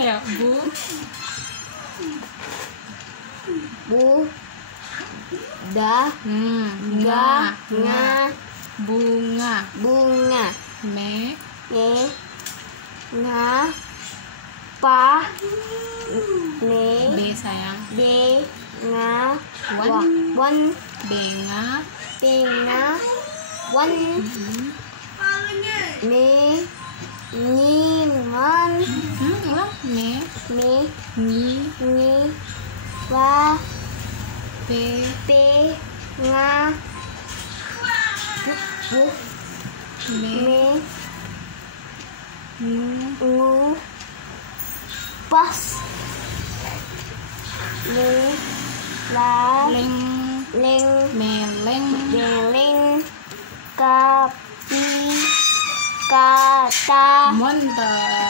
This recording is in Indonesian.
Ya, Bu. Da. Ga. Nga. Bunga. Bunga. Me. Nga. Pa. Ne. B sayang. De. Nga. Wan. Wan. Benga. Tenga. Wan. Me. Ni. Man. Ulang. Me. Me. Ni. Ni. Wa. Pe. Pe. Nga. Bu. Me. Me. Ngu. Ngu. Pas. Le. La. Leng. Leng. Meleng. Geleng. Kapi. Kata. Mantap.